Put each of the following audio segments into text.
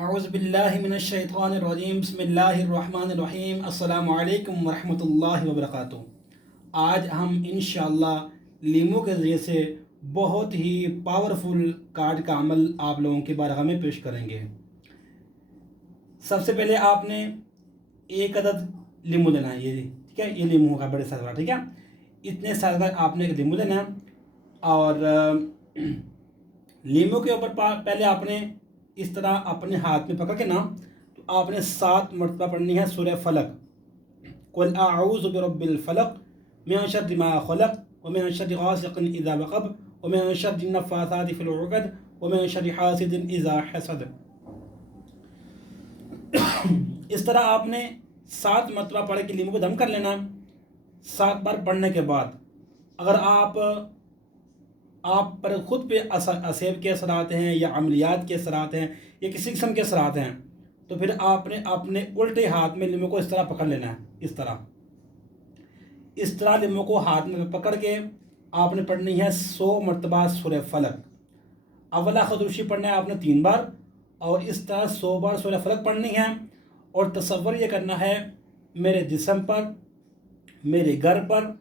औज़ुबिल्लाहिमिनश्शैतानिर्रजीम बिस्मिल्लाहिर्रहमानिर्रहीम अस्सलामु अलैकुम वरहमतुल्लाहि वबरकातुहू। आज हम इंशाअल्लाह लीमू के ज़रिए से बहुत ही पावरफुल कार्ड का अमल आप लोगों के बारगाह में पेश करेंगे। सबसे पहले आपने एक अदद लीमू लेना है, ये ठीक है, ये लीमू का बड़े साइज़ का, ठीक है, इतने साइज़ का आपने एक लीमू लेना है। और लीमू के ऊपर पहले आपने इस तरह अपने हाथ में पकड़ के ना, तो आपने 7 मरतबा पढ़नी है सूरह फलक, कुल अऊज़ु बिरब्बिल फलक मिन शर्रि मा खलक व मिन शर्रि गासिकिन इज़ा वक़ब व मिन शर्रि नफ़्फ़ासाति फ़िल उक़द व मिन शर्रि हासिदिन इज़ा हसद। इस तरह आपने 7 मरतबा पढ़ के लीमू को दम कर लेना। 7 बार पढ़ने के बाद अगर आप पर ख़ुद पे असेब के असरात हैं या अमलियात के असरात हैं या किसी किस्म के असरात हैं, तो फिर आपने अपने उल्टे हाथ में लीमू को इस तरह पकड़ लेना है। इस तरह लीमू को हाथ में पकड़ के आपने पढ़नी है 100 मरतबा सूरह फलक। अवला खदूशी पढ़ना है आपने 3 बार, और इस तरह 100 बार सूरह फलक पढ़नी है। और तसव्वुर ये करना है मेरे जिस्म पर, मेरे घर पर,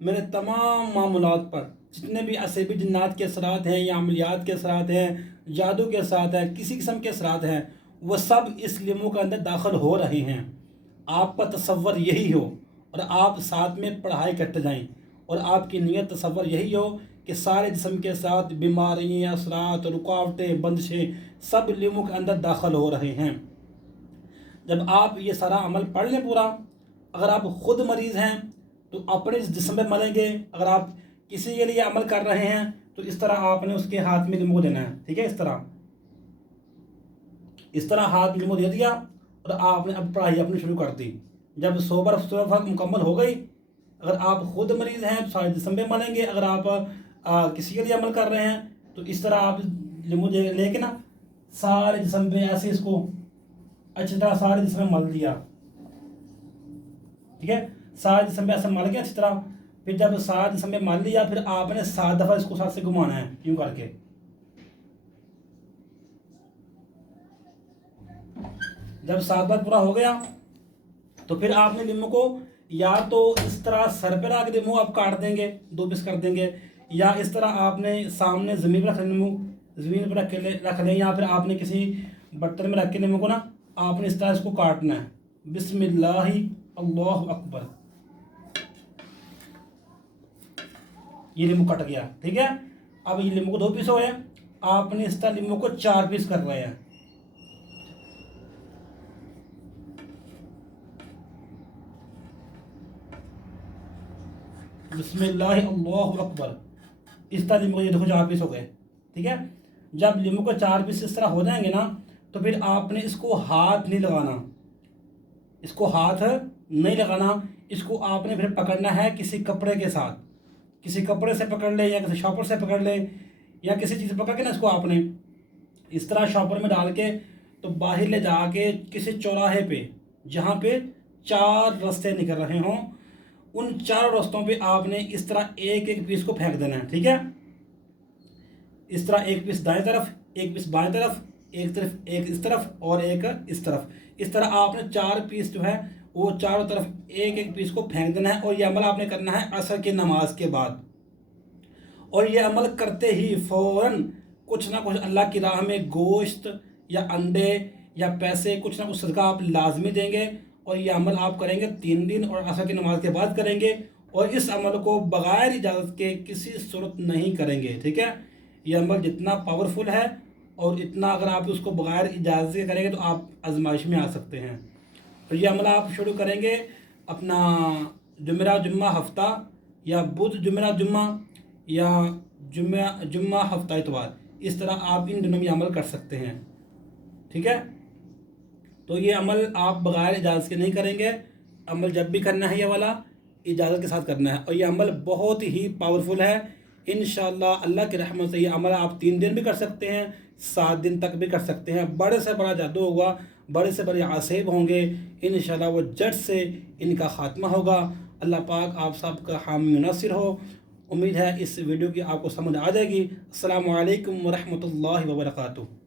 मेरे तमाम मामूलात पर जितने भी असेबी जिन्नात के असरात हैं या अमलियात के असरात हैं, जादू के असरात हैं, किसी किस्म के असरात हैं, वह सब इस लीमू के अंदर दाखिल हो रहे हैं। आपका तसव्वुर यही हो और आप साथ में पढ़ाई करते जाएं, और आपकी नीयत तसव्वुर यही हो कि सारे जिस्म के साथ बीमारियाँ, असरात, रुकावटें, बंदिशें सब लीमू के अंदर दाखिल हो रहे हैं। जब आप ये सारा अमल पढ़ लें पूरा, अगर आप ख़ुद मरीज़ हैं तो अपने जिस्म में मलेंगे, अगर आप किसी के लिए अमल कर रहे हैं तो इस तरह आपने उसके हाथ में लीमू देना है, ठीक है। इस तरह हाथ लीमू दे दिया और आपने अब पढ़ाई अपनी शुरू कर दी। जब 100 बार फर्क मुकम्मल हो गई, अगर आप ख़ुद मरीज़ हैं तो सारे जिस्म में मलेंगे, अगर आप किसी के लिए अमल कर रहे हैं तो इस तरह आप लीमू लेके ना सारे जिस्म पे ऐसे इसको अच्छी तरह सारे जिस्म में मल दिया, ठीक है। सारे जिस्म पे ऐसे मल के अच्छी तरह, फिर जब 7 जिस्म में मल लिया, फिर आपने 7 दफ़ा इसको साथ से घुमाना है यूँ करके। जब 7 बार पूरा हो गया तो फिर आपने लीमू को या तो इस तरह सर पे रख लीमू आप काट देंगे, 2 पीस कर देंगे, या इस तरह आपने सामने ज़मीन पर रख लीमू, ज़मीन पर रख लें, या फिर आपने किसी बर्तन में रख के लीमू को ना आपने इस तरह इसको काटना है। बिस्मिल्लाहि अल्लाहु अकबर, ये लीमू कट गया, ठीक है। अब ये लीमू को 2 पीस हो गए, आपने इस तरह लीमू को 4 पीस कर रहे हैं। बिस्मिल्लाह अल्लाहु अकबर, इस तरह लीमू को ये देखो 4 पीस हो गए, ठीक है। जब लीमू को 4 पीस इस तरह हो जाएंगे ना, तो फिर आपने इसको हाथ नहीं लगाना, इसको आपने फिर पकड़ना है किसी कपड़े के साथ, किसी कपड़े से पकड़ ले या किसी शॉपर से पकड़ ले या किसी चीज़ से पकड़ के ना इसको आपने इस तरह शॉपर में डाल के तो बाहर ले जाके किसी चौराहे पे जहाँ पे 4 रास्ते निकल रहे हों, उन 4 रास्तों पे आपने इस तरह एक एक पीस को फेंक देना है, ठीक है। इस तरह एक पीस दाएं तरफ, एक पीस बाएं तरफ, एक इस तरफ और एक इस तरफ। इस तरह आपने 4 पीस जो है वो चारों तरफ एक एक पीस को फेंक देना है। और ये अमल आपने करना है असर की नमाज के बाद। और ये अमल करते ही फ़ौरन कुछ ना कुछ अल्लाह की राह में गोश्त या अंडे या पैसे कुछ ना कुछ सदका आप लाजमी देंगे। और ये अमल आप करेंगे 3 दिन और असर की नमाज के बाद करेंगे। और इस अमल को बग़ैर इजाज़त के किसी सूरत नहीं करेंगे, ठीक है। ये अमल जितना पावरफुल है और इतना अगर आप उसको बग़ैर इजाज़त के करेंगे तो आप आजमाइश में आ सकते हैं। और ये अमल आप शुरू करेंगे अपना जुमेरा जुम्मा हफ्ता, या बुध जुमेरा जुम्मा, या जुम्मा हफ्ता इतवार, इस तरह आप इन दिनों में अमल कर सकते हैं, ठीक है। तो ये अमल आप बग़ैर इजाज़त के नहीं करेंगे। अमल जब भी करना है ये वाला इजाज़त के साथ करना है। और ये अमल बहुत ही पावरफुल है। इंशाअल्लाह अल्लाह की रहमत से ये अमल आप 3 दिन भी कर सकते हैं, 7 दिन तक भी कर सकते हैं। बड़े से बड़ा जादू होगा, बड़े से बड़े आसेब होंगे, इंशाअल्लाह वो जट से इनका ख़ात्मा होगा। अल्लाह पाक आप सब का हामी नासिर हो। उम्मीद है इस वीडियो की आपको समझ आ जाएगी। अस्सलामु अलैकुम वरहमतुल्लाहि वबरकातुहू।